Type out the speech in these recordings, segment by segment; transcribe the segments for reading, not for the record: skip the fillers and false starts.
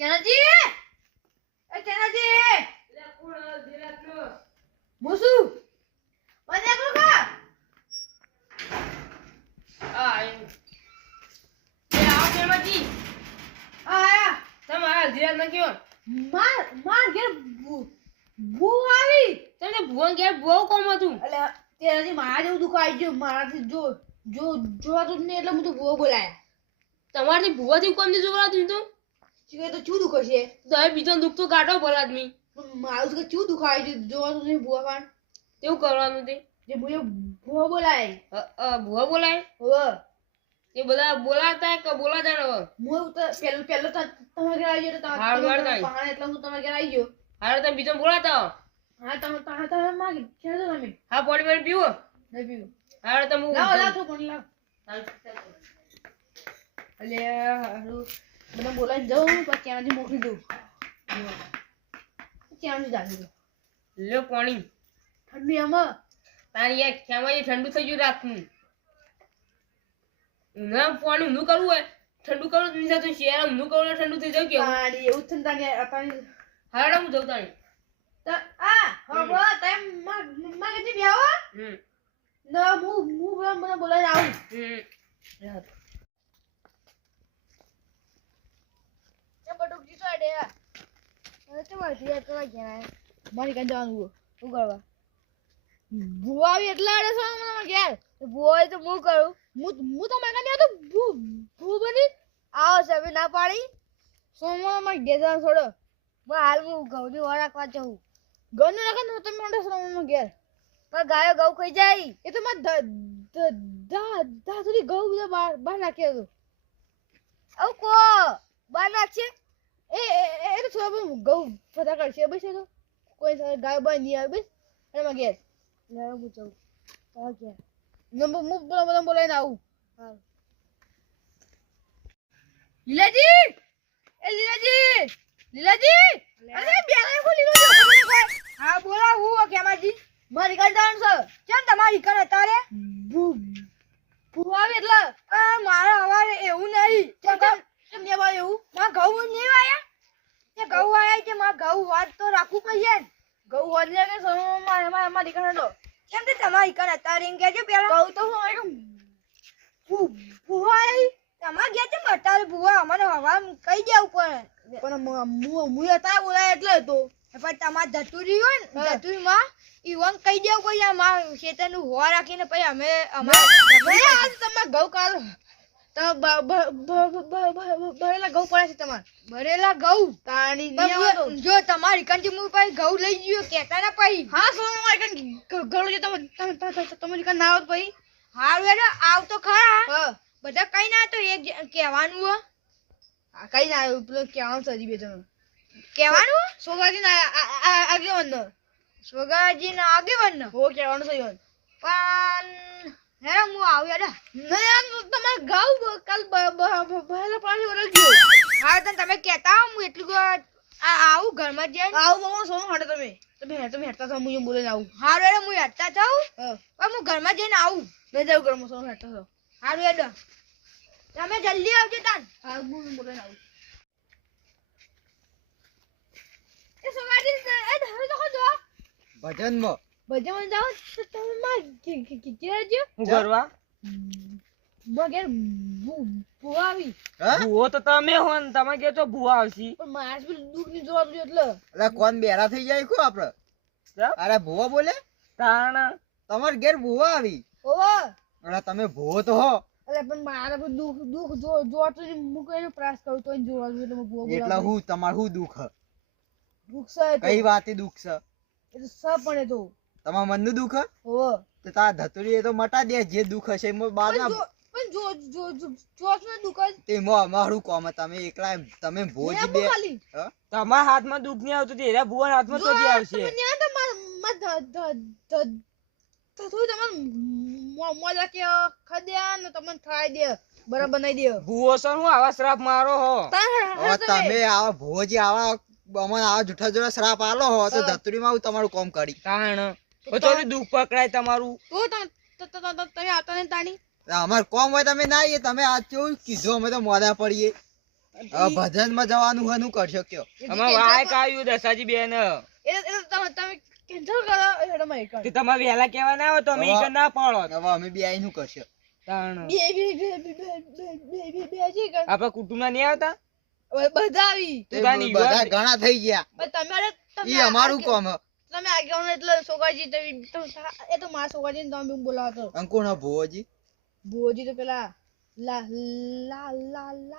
ચેનાજી એ ચેનાજી લે કોણ ધીરાતનો મુસુ મને કોકા આય લે આવ ચેનાજી આયા તમારા ધીરાત ન કયો માર ઘેર ભૂ આવી તને ભૂન ઘેર બહુ કોમ હતું એટલે ચેનાજી મારા જેવું દુખ આવી ગયું મારાથી જો તું ને એટલે હું તો ભૂવો બોલાયા તમારથી ભૂવાથી કોમ ની જોવા તું તો ચૂ દુખ છે તો હવે બીજો દુખ તો કાઢો ભલા આદમી મારું તો ચૂ દુખ આવી છે જોવા તો નહીં ભૂવા પાન તેવું કરવાનું તે જે મુએ ભૂવા બોલાય હો એ બધા બોલાતા કે બોલાતા ને હું તો પહેલો તો તમારે ઘરે આવી ગયો તો પહાડ એટલે હું તમારે ઘરે આવી ગયો હારે તમે બીજો બોલાતા હા તમે માગે છે તો તમે હા પાણી પીવો નહીં પીવો હારે તમે લાવ તો પાણી લાવ અલે હારું મને બોલાઈને જાઉં પછી ત્યાંથી મોકલી દઉં ત્યાંથી જાજુ લે પાણી ઠંડી આમાં તારી યાર ક્યાંમાં ઠંડુ થઈ ગયું રાખું ના પાણી ઊંધું કરવું હોય ઠંડુ કરવું નહીં થતું શેર ઊંધું કરવું ઠંડુ થઈ જાય કે પાણી એવું જ થતા ને અતાણી હાડા હું જઉં તાણી તો આ હવે ટાઈમ માં કેટલી બેહો ના હું મને બોલાઈને આવું બટુકજી તો આડે અરે તો મારી તો ગયા મારી કાં જવાનું હું કરવા ભૂવા આવી એટલે આડે છો મને ઘેર ભૂવા તો હું કરું હું તો માગા નહીં તો ભૂ બની આવો સભી ના પાડી સોમવા માં ઘેર જવાનું છોડો બસ હાલ હું ઘઉંની વાર રાખવા જાઉં ઘઉં રાખે ને તમે મોટો સોમમાં ઘેર પણ ગાયો ઘઉં ખાઈ જાય એ તો મારે દા સુધી ઘઉં બધા બહાર નાખ્યો હતો આવું કો બહાર નાખશે એ તો થોડા ઘઉં ફટા કરશે બસ તો કોઈ ગાય બહાર નહીં આવે બસ અને માં ઘેર લેવા પૂછું ઘેર નંબર બોલાઈને આવું હા લીલાજી અરે બેલા કો લીલો હા બોલા હું કેમાજી મારી કાંડાણ છે કેમ તમારી કણ તારે ભૂવા એટલે મારા હવારે એવું નહીં કેમ ને ભાઈ એવું માં ઘઉં નહીં આયા તે ઘઉં આયા કે માં ઘઉં વાત તો રાખવું પડશે ઘઉં વધે કે સોમાં મારી કણ તો કેમ તે તમારી કણ તારે એમ કહેજો પેલા ઘઉં તો હું ભૂવા આઈ તમાર ગયા છે બટારે ભૂવા અમને હવા કહી દેવું પણ હું હતા બોલાય એટલે તો પણ તમાર ધતુરી હોય ને ધતુરીમાં ઈવન કહી દેવું કોઈ માં શેતરનું હોવા રાખીને પછી અમે આજ તમાર ઘઉં કાઢો ભરેલા ઘઉં પડે છે તમાર ભરેલા ઘઉં તાણી જો તમારી કંજી હું પછી ઘઉં લઈ ગયો કેતા ના પછી હા સોનો ઘઉં જો તમારી કન ના આવત પછી હારું એટલે આવ તો ખરા બધા કઈ ના તો એક કહેવાનું હો કઈ ના આવ્યું પેલો કહેવાનું સજી બે તમે કહેવાનું સોગાજી ના આગેવાન સોગાજી ના આગેવાન હો કહેવાનું સહી પણ હે હું આવ્યો યાર નહીં તમારે ગાવ કાલ ભરેલા પાણી વરસ ગયો હા તમે કહેતા હું એટલું આવું ઘરમાં જઈને આવું બહુ સોનું હાડે તમે હેડતા થાવ હું બોલીને આવું હારું એટલે હું હેડતા થાવ પણ હું ઘરમાં જઈને આવું નહીં જાઉં ઘરમાં સોનું હેડતા થાવ હારું હેડો તમે જલ્દી આવજો તાન હા હું બોલીને આવું એ સોગાજી એ ધરે તો જો ભજનમાં જાવ તો તમે માં કીધેજો હું કરવા મગર ભૂવા આવી ભૂવો તો તમે હો ને તમે કે તો ભૂવા આવશી પણ માસ બી દુખ ની જોવા દો એટલે કોણ બેરા થઈ જાય કો આપણે અરે ભૂવા બોલે તાણ તમાર ઘેર ભૂવા આવી ઓવા અરે તમે ભૂવો તો હો એટલે પણ મારે દુખ જો તો હું કઈનો પ્રાસ કરું તો જોવા દો એટલે ભૂવા બોલે એટલે હું તમાર હું દુખ છે કઈ વાતે દુખ છે એ તો સબ પણ તો તમાર મન નું દુખ હો તો તા ધતુરી એ તો મટા દે જે દુખ હશે મો બાર ના પણ જો નું દુખ તે મો મારું કોમ તમે એકલા તમે ભોજ બે તમાર હાથમાં દુખ નહીં આવતું તે એરા ભુવન હાથમાં તો જ આવશે મને તો તું તમે મોજા કે ખદ્યા ને તમને ખાઈ દે બરાબર બનાવી દે ભુવો સર હું આવા શ્રાપ મારો હો તમે આવા ભોજ આવા અમન આવા જૂઠા જોડા શ્રાપ આલો હો તો ધતુરીમાં તમારું કામ કરી કારણ તો દુખ પકડાય તમારું તો તમે આવતા ને તાણી અમાર કોમ હોય તમે ના આવીએ તમે આ કેવું કીધું અમે તો મોડા પડીએ ભજનમાં જવાનું હનું કરશો કયો અમાર વાય કાયું દસાજી બેન તમે કેન્સલ કરો હેડો માં એક તે તમે વેલા કેવા ના આવો તો અમે ઈકન ના પાડો હવે અમે બી આઈ નું કરશો તાણ બે આપણા કુટુંબના નહીં આવતા બધા આવી બધા ઘણા થઈ ગયા તમારે ઈ અમારું કામ હ. તમે આગળ એટલે સોગાજી એ તો મારા સોગાજી ને તમે બોલાવતો અંકુર ના ભુવોજી ભુવોજી તો પેલા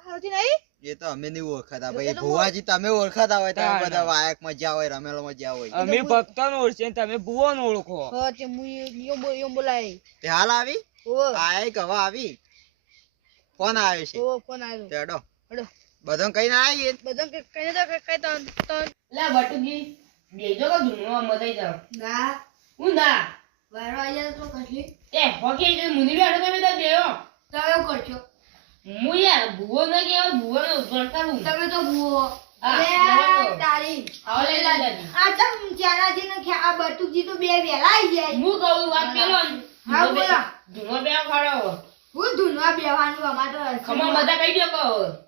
હોતી નહીં એ તો અમે નહીં ઓળખાતા ભાઈ ભુવાજી તમે ઓળખાતા હોય તમે બધા વાયક મજા હોય રમેલો મજા હોય અમે ભક્તોને ઓળખીએ ને તમે ભુવોને ઓળખો હા તે હું યો બોલાય તે હાલ આવી ઓ આય કવા આવી ફોન આવ્યો છે ઓ કોણ આવ્યો તેડો હેડો બધો કઈ ના આવી બધા કઈ કઈ તન લા બટુજી બેજો કો ધૂનો મજાઈ જાવ ના હું ના વારો આયા તો કશી એ હોકી જે મુની બેઠો તમે તો દેવો તો એવું કરજો હું યાર ભૂવો ન કેવો ભૂવો નો ઉજવણ કરું તમે તો ભૂવો હા, લે બરાબર. તારી આવો લઈ લા દાદી આ તમ ચાનાજી ને આ બટુકજી તો બે વેલા આવી જાય હું કહું વાત પેલો હા, બોલો. ધૂનો બે ખાડો હું ધૂનવા બેવાનું અમાર તો ખમા બધા કહી દો કહો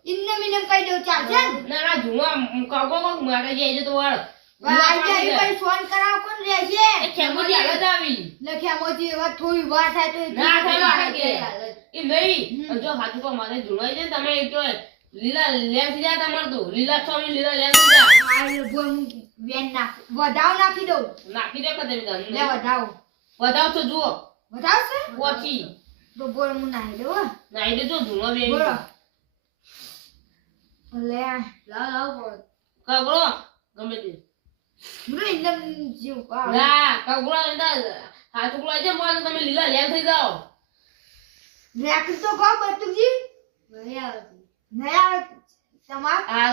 ઇન્ને મિનમ કહી દઉં ચાલશે ને ના ના ધૂનો કાકો કોક મારે જાય તો વાળ ભાઈ આવી ભાઈ ફોન કરાવ કોણ રહેશે એ ખેમોજી હાલત આવી લખ્યા મોજી એવા થોડી વાર થાય તો ના થાય મારે કે એ નહીં જો હાથું કો મારે ધૂણવાઈ જાય તમે એક તો લીલા લેમ થી જા તમાર તો લીલા છોમી લીલા લેમ થી જા આ બોલ વેન નાખ વધાવ નાખી દઉં નાખી દે કદે લે વધાવ વધાવ તો જુઓ વધાવશે પોચી તો બોલ હું નાહી દઉં હો. નાઈ દેજો ધૂણો બે બોલો લે લાવ બોલ કગડો ગમે તે મુરે ઇન્દમ જીવ ના કગડો અંદર હાથ ઉકળો છે મોન તમે લીલા લેમ થઈ જાઓ રેક તો કો બટુજી નહીં આવે તમાર આ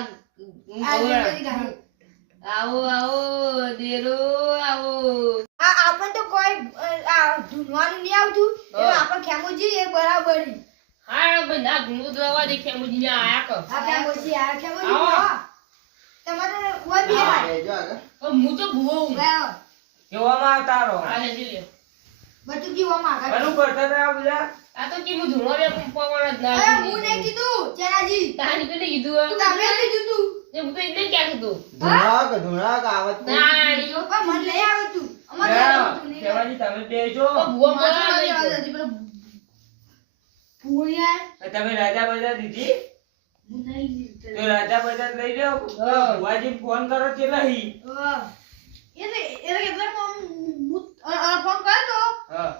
આ જલ્દી ગાડી. આવો આવો દેરો આવો આ આપણ તો કોઈ આ ધૂનવાનું નહીં આવતું એટલે આપણ ખેમુજી એ બરાબર હા ભાઈ ના ધૂણો દવા દે ખેમુજી ને આયા કો આ ખેમુજી આ ખેમુજી આવો. આવો. તમારે કોઈ બી આવે જો આગળ હું તો ભૂવો હું ગયો કેવામાં આવતારો આ લેજી લે બટુજી ઓમાં આગળ કરું કરતા હતા આ બધા આ તો કે હું ધૂણો બે પવન જ અરે ના હું નહીં કીધું ચેનાજી તાની કોને કીધું તમે કીધું તું એ હું તો એટલે ક્યાં કીધું ધુણાક આવત તાની પણ મને નહીં આવતું અમારે નહીં આવતું, નહીં આવતું. કેવાજી તમે બેજો તો ભૂવો માથા બોલા નથી આવતું, નહીં હજી પેલો ભૂરિયા તમે રાજા બજાર દીધી હું નહીં લીધું. તો રાજા બજાર લઈ લ્યો ભુવાજી ફોન કરો છે લઈ એટલે કેટલાક હું ફોન કર્યો તો હા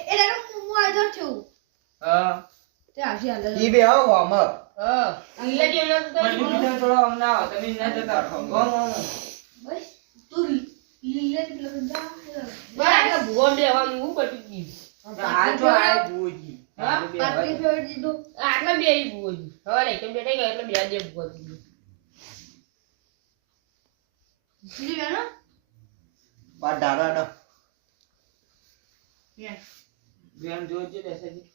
એટલે હું હાજર છું હા તે હાજી હાલ ઈ બે આવો અમાર હા એટલે કે એનો તો મને બીજા થોડો અમને આવો તમે ના જતા રહો બસ તું લીલે કેટલો જા બરાબર ભૂવો બેવાનું હું પટી ગયું આ તો આ ભુવાજી હા? પાટલી ફેર દીધો આટલા બે ઈ ભૂવો હવે ને કેમ બેઠા ગયા એટલે બે દે ભૂવો દીધી વેનો પા ડાડા બેન જોજે દેસાજી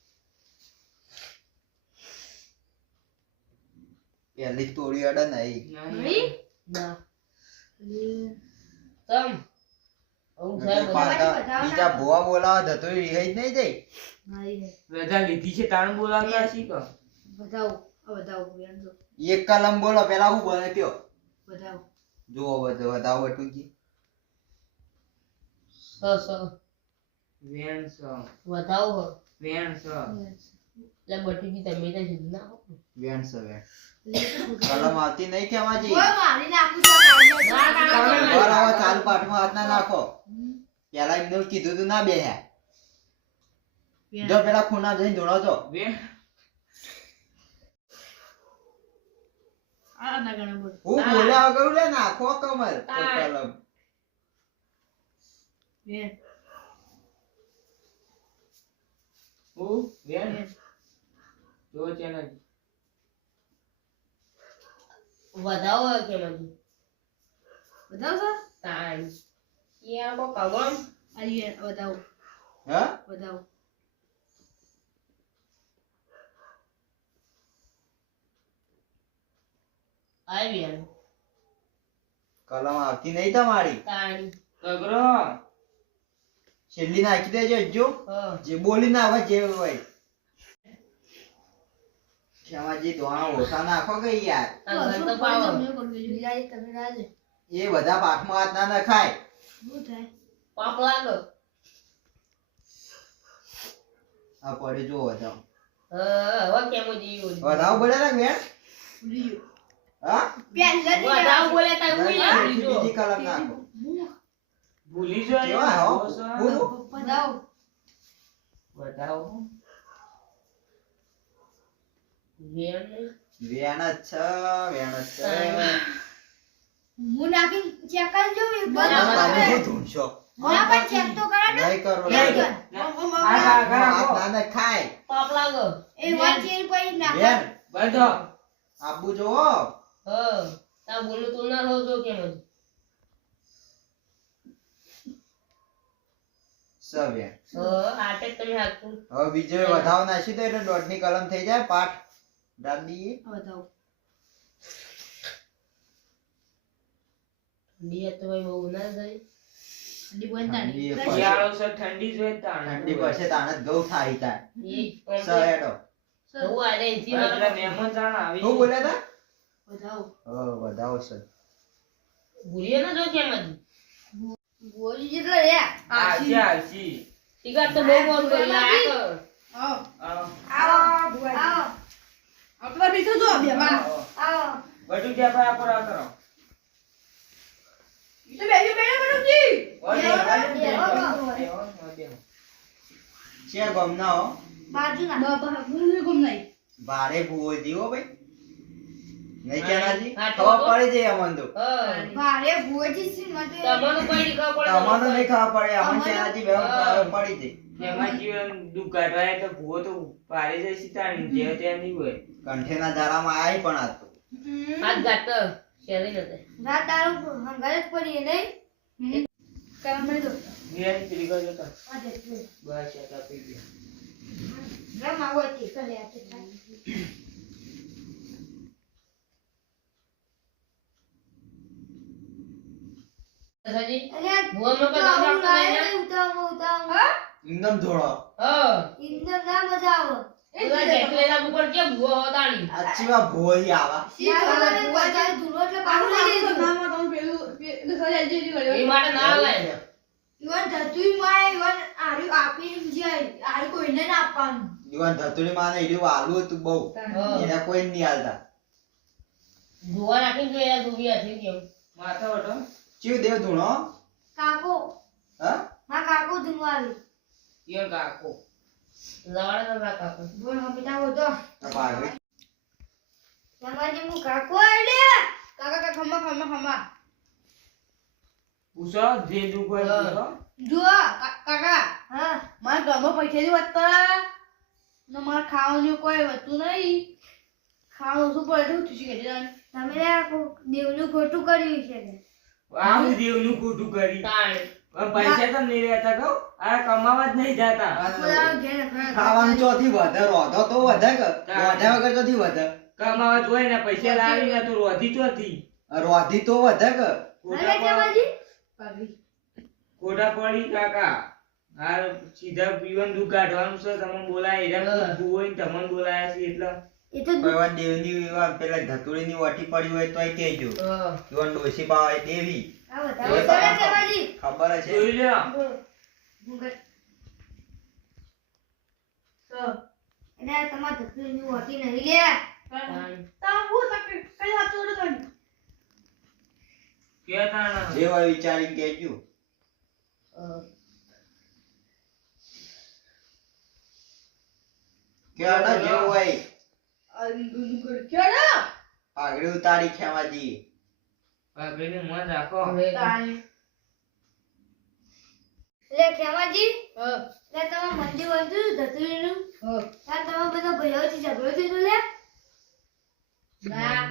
પહેલી તોડી અડે નહીં નહીં ના લે તમ હું સાહેબ પાછા બીજા ભુવા બોલાવા તો રિહાઈ જ નહીં જાય મારી રજા લીધી છે તાણ બોલાવતા શી કહો બતાવો બતાવો વેન જો એક કલમ બોલો પેલા હું બને ત્યો બતાવો જુઓ બધો બતાવો બટુજી સ વેણ સ વધાવો વેણ સ એટલે બટીજી તમે તો જીદ ના હો વેણ સે વેણ કલમ આવતી નહીં કેવાજી ઓય મારી નાખું તો કાઢી ના, ના, ના. બરાબર ચાલુ પાઠમાં હાથ ના નાખો પેલા એમને કીધું તું ના બેહ્યા જો પેલા ખૂણા જઈને ધોળો છો વેણ આ ના ગણે બોલ હું બોલ્યા વગર લે નાખો કમર હા. કલમ વેન હું વેણ જો ચેનલ વધાવો કે મને બતાવો તાણ એ આ કો કગમ આલી બતાવો હા બતાવો આવી બેન કલમ આવતી નહીં તમારી તાણ કગરો છેલ્લી નાખી દેજો જો હા જે બોલી ના આવે જે હોય ખેમાજી દોણા ઓછા નાખો કે યાર આ ઘર તો પાવો એ બધા પાકમાં હાથ ના નખાય પાપ લાગો આ પડે જો વધાવ હવે કેમ જીવ્યો વધાવ બોલે ને બેન હા વધાવ બોલે તા ઉઈ લાગી જો બીજી કલમ નાખો ભૂલી જાય કેવા હો હું બતાવો વેણ વેણ જ છે હું નાખી ચેક કરજો એક વાર તમે શું ધૂમશો ના પણ ચેક તો કરા દો નહીં કરો નહીં નહીં. હાથ ના નખાય પાપ લાગો એ વાત છે પછી નાખ બેન બધો આબુ જોવો તા બોલું તું ના રહો જો કેમ સવે આટે તમે હાથું હવે બીજો વધાવ નાખી દો એટલે દોઢની કલમ થઈ જાય પાઠ દાદી બતાવો ઠંડી તો ભાઈ બહુ ના જાય ડી બોલતાની શિયાળો છે ઠંડી જોઈએ તાણ ઠંડી પછી તાણ જ ગૌ થાય તાર એ સહેડો હું આ દે જી એટલે મારા મહેમાન જાણ આવી શું બોલ્યા તા બતાવો વધાવ છે ભૂલ્યો ના જો કેમ બોલી જેટલો રે આશી ટીકા તો બહુ બોલ કરી આ કર આવો આવો આવો આવો આપલા બીજો જો બેવા આવો બધું કે પર કરો ઈ તો બેજો બેજી છે ગમ ના હો બાજુ ના બાબા ભૂલી ગમ નહીં ભારે ભૂવો જીવો ભાઈ નહીં કેનાજી હા, ખબર પડી જાય અમન તો ભારે ભૂજી સી મતે તમને કોઈ ખબર પડે તમારો નહીં ખબર પડે અમન કેનાજી બે પડી જાય એમાં જીવન દુઃખ કાઢવાય તો ભૂવો તો પારે જાય સીતાણી જે ત્યાં નહીં હોય કંઠેના દાડામાં આય પણ આ તો હાથ ગાટ શેરી નતે રાત દારૂ હંગારે પડી નહીં કામ નહીં દો નિરાશ પીલી ગયો તો આ દે બસ આ પી ગયો રમ આવતી કરે આ તો સજી અરે ભૂવા માં તો કદમ આવું રાખતો લાય નહીં ઉતાવ એકદમ ધોળો ઇન્દર ના મજા આવે પેલા જેટલેલા ઉપર કે ભૂવા હોતાણી આછી વા ભોઈ આવા સી ખબર બજાર ધૂળો એટલે પાછું લઈ લીધું એ માટે ના આવે ઈવન ધતુઈ માય ઈવન આરી આપી જાય આરી કોઈને ના આપવાનું દીવાન ધતુરી માને ઈડું આલુ હતું બહુ એને કોઈ નહીં આલતા ભૂવા રાખીને જો યાર ડૂબી હતી કેમ માથા વટો ચીવ દેવ ધૂણો કાકો હા માં કાકો ધુનવાવી યો કાકો લવાડા ના કાકા બોલ હમીતા હોતો આ પાઘડી તમારી મુ કાકો આલે કાકા કાકા ખમા પૂછો જે દુઃખ હોય પૂછો જો કાકા હા મારા ઘરમાં પૈસાની વાત કરા ને મારે ખાવાનું કોઈ વસ્તુ નહીં ખાવાનું શું પડે શું થશે કે તમે દેવનું ખોટું કર્યું છે આવું દેવનું ખોટું કરી તાણ પણ પૈસા તો નહીં રહેતા કહો આ કમાવા જ નહીં જતા ખાવાનું ચોથી વધે રોધો તો વધે કે રોધ્યા વગર ચોથી વધે કમાવા જ હોય ને પૈસા લાવી ને તો રોધી ચોથી રોધી તો વધે કે ખોટા પડી કાકા આ સીધા પીવન દુઃખ કાઢવાનું છે તમને બોલાય એરા હોય તમને બોલાયા છે એટલે એ તો ભગવાન દેવની વિવાહ પેલા ધતુરીની વાટી પડી હોય તોય કહેજો જીવન ડોસી પાવે દેવી આ બતાવો કેવાજી ખબર છે જોઈ લો તો એને તમાર ધતુની હોતી નહીં લે તાણ તા હું તક કઈ હાથ જોડો તો કેતા ના જે હોય વિચારી કહેજો કેડા જેવું હોય પાઘડી ઉતારી ખેવાજી ભાભીને મન રાખો લે ખેમાજી લે તમાર મંદી વંતુ ધતુરીનું તા તમાર બધા ભયોથી ઝઘડો થયો લે ના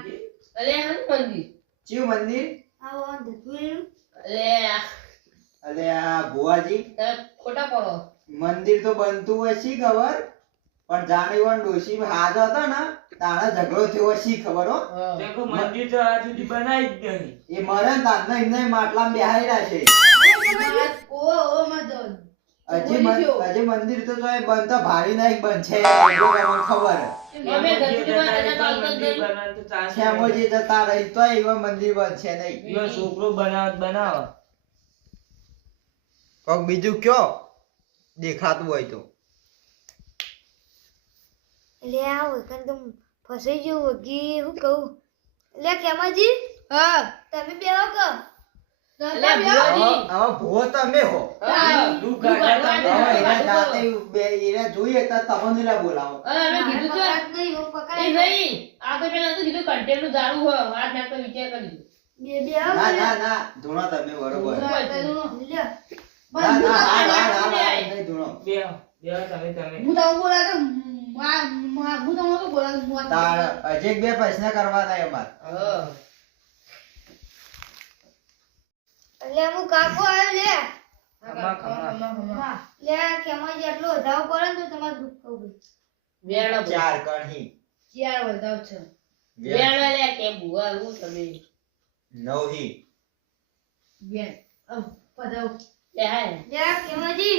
અલે હન મંદી ચિવ મંદિર આવો ધતુરીનું અલે અલે આ ભુવાજી તમે ખોટા પડો મંદિર તો બનતું હોય શી ખબર પણ જાણીવન ડોશી હાજો હતો ને તાણે ઝઘડો થયો શી ખબર હો દેખો મંદિર તો આજ સુધી બનાવી જ નહીં એ મરે ને તાને એમને માટલામાં બેહાડ્યા છે ઓ મદન હજી મંદિર તો જો એ બનતા ભારી નહીં બનશે એ તમને ખબર એ અમે ધરતીમાં જતા રજા તો મંદિર આવતો જ નહીં. બનાવવાનું તો ચાલશે. શ્યામોજી જતા રહી તો એવા મંદિર બનશે નહીં. ઈવન છોકરો બનાવો કોક બીજું કયો દેખાતું હોય તો. લે આ વખત તો ફસાઈ ગયું વગી હું કહું લે કેમાજી હા તમે બેહો કો એટલે ભુવાજી, હવે ભૂવો તમે હો. હા, દુઃખ દુઃખ કાઢવા કાઢવા હવે તમે. એના જાતે એને જોઈએ તો તમને ના બોલાવો. અરે અમે કીધું તો નહીં હું એ પકડાય નહીં, આ તો પેલા તો કીધું content નું જાળું હોય, વાત નાખતો વિચાર કરી દીધો. બે બેહો ના ના ના ધૂણો તમે બરોબર. લે ના ના ના ના ના નહીં ધૂણો. બેહો, બેહો તમે. હું તમને બોલાવે હું તમને તો બોલાવે તાર હજી બે પ્રશ્ન કરવાના અમાર. હા. એટલે હું કાકો આવ્યો લે ખમા. લે કેમાજી આટલો વધાવ કરે ને તો તમારે દુઃખ કહું વેણો બોલ. ચાર કણહી ચાર વધાવ છે વેણો લે કે ભુવા હું તમે નવહી બેન પધાવ લે હાય. લે કેમાજી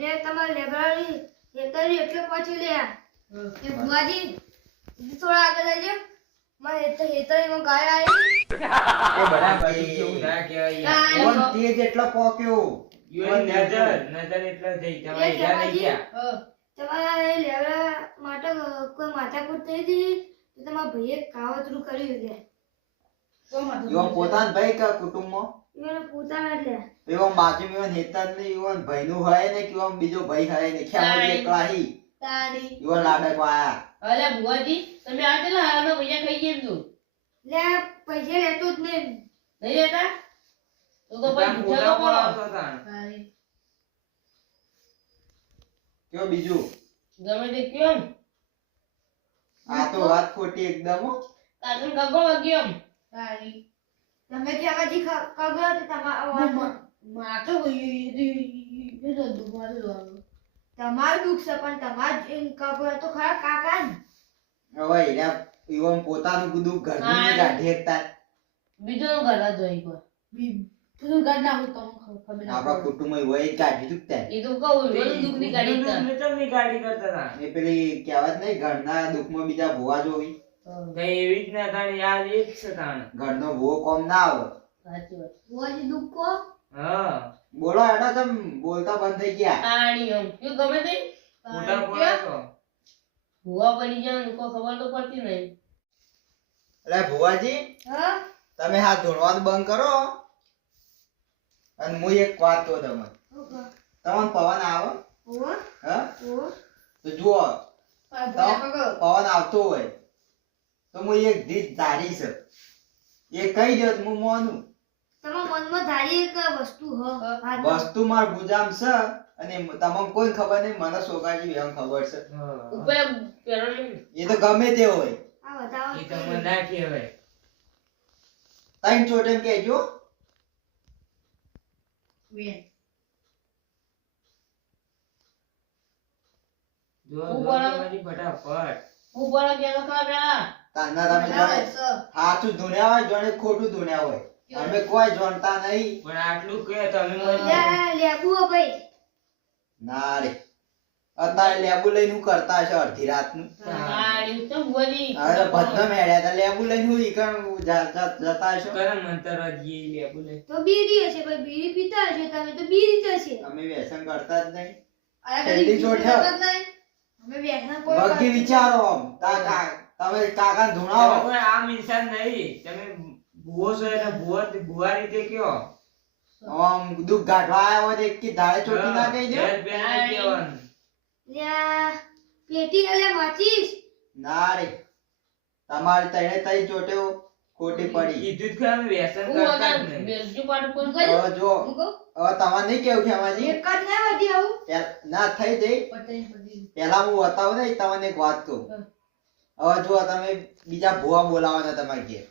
લે તમારે લેબરારી હેતરી એટલે પછી લે એ ભુવાજી થોડા આગળ આવજો મારે હેતરીમાં ગાય આવી એ બધા કેવું ભાઈ ના કહેવાય યાર. કોણ તેજ એટલો પોક્યો. ઈવન નજર એટલે થઈ તમારે ઈજા નહીં ગયા. તમારે લેબરા માટે કોઈ માથાકૂટ થઈ હતી તો તમારા ભાઈએ કાવતરું કર્યું લે એવો પોતાના ભાઈ કે કુટુંબમાં એને પોતાના જ લે એવો બાજુમાં એવો નેતા ને એવો ભાઈનું હોય ને કે એવો બીજો ભાઈ હોય ને ખ્યાલ એકલા હી તારી એવો લાડક આયા. અલે ભુવાજી તમે આ કેટલા હાલનો પૈસા ખાઈ ગયા તું લે પૈસા લેતો જ નહીં નહીં લેતા તો તો પછી તમે ભૂખ્યા ફોટા તો બોલાવશો તાણ. તારી કયો બીજું ગમે તે કેમ આ તો વાત ખોટી એકદમ હો. કાકન કાકો વાગ્યો એમ. તારી તમે કેવાજી કગર તમારા માતો તમારું દુઃખ છે પણ તમાર કગર તો ખરા કાકા ને હવે એના એવો પોતાનું દુઃખ ઘરનું નહીં કાઢી શકતા. બીજો નો કરવા જોઈએ કોઈ. બધું ઘર નાખું તમને ખબર આપણા કુટુંબમાં હોય જ કાઢી ચૂકતા. એ તો કહું બધું દુઃખ ની કાઢી દુઃખ નાખ. ને તમને ગાડી કરતા હતા. એ પેલી કહેવત નહીં ઘરના દુઃખમાં બીજા ભૂવા જોવી. કઈ એવી જ ના તાણ યાદ એ જ છે તાણ. ઘરનો ભૂવો કોમ ના આવે. સાચી વાત. ભુવાજી દુઃખ કો હા. બોલો એડા તમ બોલતા બંધ થઈ ગયા. આણી એમ શું ગમે તે ફોટા બોલાવશો. ભુવા બની જાય ને કોઈ ખબર તો પડતી નહીં. એટલે ભુવાજી હા તમે હાથ ધોવાનું બંધ કરો અને હું એક વાત કહું તમને. તમને પવન આવે ઓવા હા ઓવા તો જુઓ કગર પવન આવતો હોય તો હું એક રીત ધારી છે એ કહી દો તો હું માનું. તમારા મનમાં ધારી એક વસ્તુ હ વસ્તુ માર ગુજામ છે અને તમને કોઈ ખબર નહીં મને સોગાજી એમ ખબર છે. હા. ઉપર પેલો નહીં. એ તો ગમે તે હોય. આ બતાવો એ તમને ના કહેવાય. ત્રણ ચોટેમ કહેજો. બેન જો હું જો બોલાવું? તમારી ફટાફટ. ઉપર પેલો ખબર પેલા તાના તમે જોડે સાચું ધૂણ્યા હોય જોડે ખોટું ધૂણ્યા હોય અમે કોઈ જાણતા નહીં. પણ આટલું કે તમે મને લે લેબુ હો ભાઈ ના રે અત્યારે લેબુ લઈને હું કરતા હશે અડધી રાતનું. આણી તો ભુવાજી હવે ભદ્દ મેળ્યા હતા લેબુ લઈને હું ઈકણ જતા હશો. કરમ મંતર વાગીએ લે બોલે. તો બીડી હશે ભાઈ બીડી પીતા હશો તમે તો બીડી જ હશે અમે વ્યસન કરતા જ નહીં. અરે છેલ્લી કદી ચોટ બીડી કરતા જ નહીં. અમે વ્યસન કોઈ વગી કરતા વિચારો આમ તમે કાકા ધૂણાવો. તમે કોઈ આમ ઇન્સાન નહીં. તમે ભૂવો છો એટલે ભૂવા રીતે કયો. આમ દુઃખ ગાંઠવા આવ્યા હોય તો એક કી ધારે ચોટી ના કહી દો. બેન બેન નહીં કહેવાનું. લ્યા પેટી અલે માચીસ ના રે તમારે તઈને તઈ ચોટ્યો ખોટી પડી. કીધું જ કે અમે વ્યસન હું કરતા જ હતા નહીં. બેસજો પાટું કોણ હું હવે જો હું કહું હવે તમારે નહીં કેવું ખેમાજી એક જ ના વધી આવું ના થઈ જઈ પટેલ પટેલ પેલા હું બતાવું ને તમને એક વાત કહું. હવે જો તમે બીજા ભુવા બોલાવાના તમારે ઘેર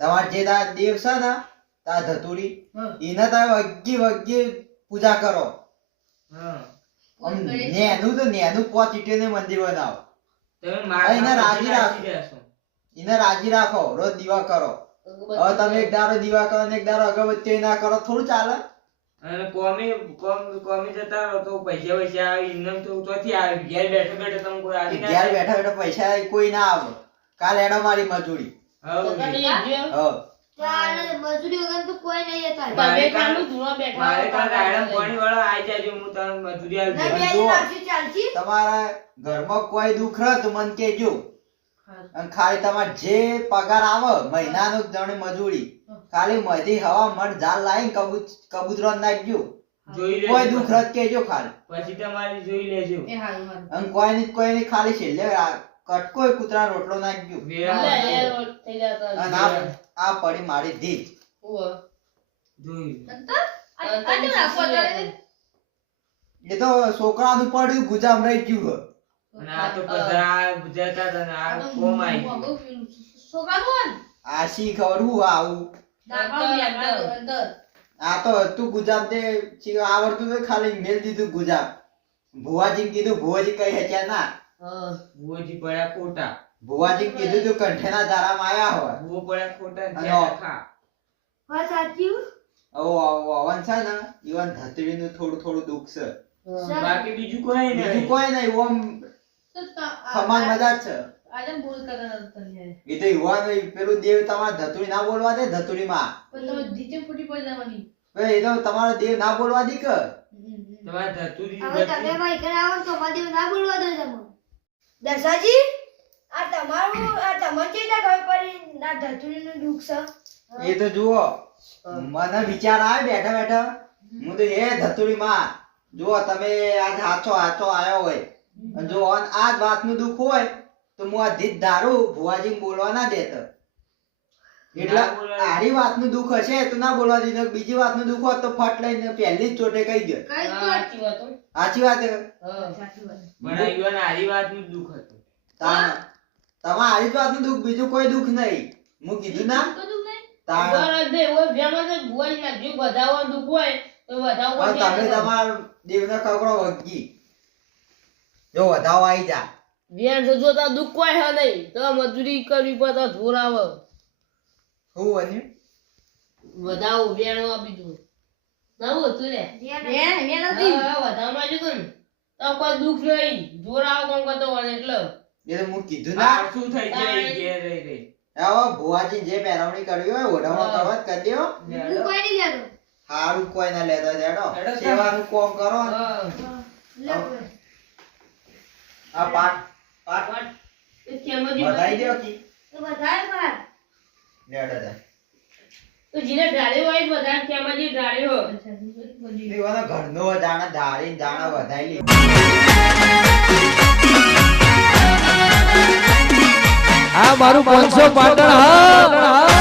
તમારે જે તારા દેવ છે ને તારા ધતુરી એને તમે વગ્ગી પૂજા કરો. હા. આમ નેનું તો નેનું પોચ ઈંટોને મંદિર બનાવો. તમે એને મારા રાજી રાખ. રહેશો. એને રાજી રાખો રોજ દીવા કરો. હવે તમે એક દારો દીવા કરો ને એક દારો અગરબત્તી ના કરો થોડું ચાલે. અને કોમી જતા રહો તો પૈસા આવે ઇન્કમ તો ચોથી આવે ઘેર બેઠો બેઠો તમે કોઈ આવી ના ઘેર બેઠા બેઠા પૈસા કોઈ ના આવે કાલ એનો મારી મજૂરી તો તને હવે જો મજૂરી વગર તો કોઈ નહીં હતા તમે કાલનું ધૂળો બેઠા મારે કાલ રાયડમ પાણી વાળો આઈ જાજો હું તમને મજૂરી આલ ના, દઉં. બે જુઓ. નાખી ચાલશી તમારા ઘરમાં કોઈ દુઃખ રહે તો મને કહેજો અને ખાલી તમારે જે પગાર આવે મહિનાનો જણ મજૂરી ખાલી મધી હવા મણ જાલ લાવીને કબૂતરો નાખજો જોઈ લેજો. કોઈ દુઃખ રદ કહેજો ખાલી પછી તમારી જોઈ લેજો એ હારું હારું અને કોઈ ની ખાલી છેલ્લે કટકો કૂતરા રોટલો નાખજો વેરા એટલે એ રોજ થઈ જતા અને આ પડી મારી ધીજ ઉવા. જોઈ આ કેમ નાખો તારે એ તો છોકરાનું પડ્યું ગુજામ રહી ગયું અને આ તો બધા ગુજરાતા હતા ને આ કોમ આઈ ગયું. છોકરાનું આ શી ખબર હું આવું નાખવાનું અંદર આ તો હતું ગુજાબ તે આવડતું તો ખાલી મેલ દીધું ગુજાબ ભુવાજી કીધું ભુવાજી કઈ હચ્યા ના હા. ભુવોજી પડ્યા ખોટા ભુવાજી કીધું તું કંઠેના દારામાં આયા હોય ભુવો પડ્યા ખોટા અને જ્યાં ખા વાત સાચી અવન છે ને ઈવન ધતરીનું થોડું દુઃખ છે હા. બાકી બીજું કોઈ બીજું નહીં કોઈ નહીં ઓમ ખમાન મજા જ છે આજે ભૂલ કરતા તને એ તો યુવાન પેલું દેવ તમારે ધતુરી ના બોલવા દે ધતુરીમાં પણ તમે જીતે ફૂટી પડી જવાની એ તો તમારો દેવ ના બોલવા દી કે તમારે ધતુરી હવે તમે ભાઈ ઘરે આવો તો મારી ના બોલવા દો તમે દર્શાજી આ તમારું આ તમને કેટલા ખબર પડી ના ધતુરીનું દુઃખ છે એ તો જુઓ મને વિચાર આવે બેઠા બેઠા હું તો એ ધતુરી માં જુઓ તમે આજ હાચો આયો હોય અને જો આ જ વાતનું દુઃખ હોય તો હું આ ધીત ધારું ભુવાજી બોલવા ના દેતો એટલે ના બોલવા. આરી વાતનું દુઃખ હશે તો ના બોલવા દીધો બીજી વાતનું દુઃખ હોત તો ફટ લઈને પહેલી જ ચોટે કહી દે કઈ હા, તો સાચી વાત હો. સાચી વાત છે હા. સાચી વાત પણ આ યુવાન હારી વાતનું જ દુઃખ હતું. તમારે આરી જ વાતનું દુઃખ બીજું કોઈ દુઃખ નહીં હું કીધું ના તો દુઃખ નહીં તાણ બરાબર દે, ઓય ભેમાં તો ભુવાજી ના જીવ વધાવવાનું દુઃખ હોય તો વધાવવું પણ તમે પડે. તમાર દેવનો કકડો વગી જો વધાવ આવી જા વ્યાણ જો જોતા દુઃખ કોઈ હે નહીં તો મજૂરી કરવી પડે તો ધોર આવે હું બન્યું વધાવો વ્યાણ આપી દઉં નવું હતું લે મેં નથી હા, વધાવમાં જ હતું ને તો કોઈ દુઃખ નહીં જોર આવે કોણ કરતો હોય એટલે એ તો હું કીધું ના આ શું થઈ જાય એ ઘેર રહી રહી. હવે ભુવાજી જે પહેરવણી કરવી હોય ઓઢવણો કરવા જ કરી દ્યો હું કોઈ નહીં લેતો હારું કોઈ ના લેતો હેડો. દેડો સેવાનું કોમ કરો ને. હા. લે આ પાટ એ કેમજી વધાઈ દ્યો કી તો બધાય પર લેડો જા તો જીને ઢાળ્યો હોય બધા કેમજી ઢાળ્યો એવાનો ઘરનો જાણે ધારી જાણે વધાઈ લી આ મારું 500 પાટણ હા